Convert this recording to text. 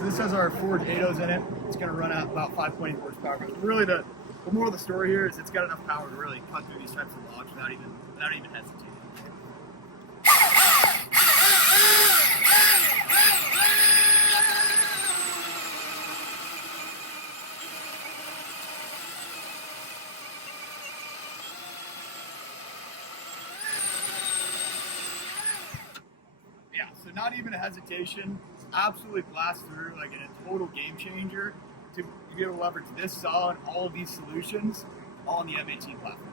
So this has our Ford 8.0s in it. It's going to run out about 5.8 horsepower. But really, the moral of the story here is it's got enough power to really cut through these types of logs without even hesitating. Yeah, so not even a hesitation, absolutely blast through, like in a total game changer to be able to leverage this saw and all of these solutions all on the M18 platform.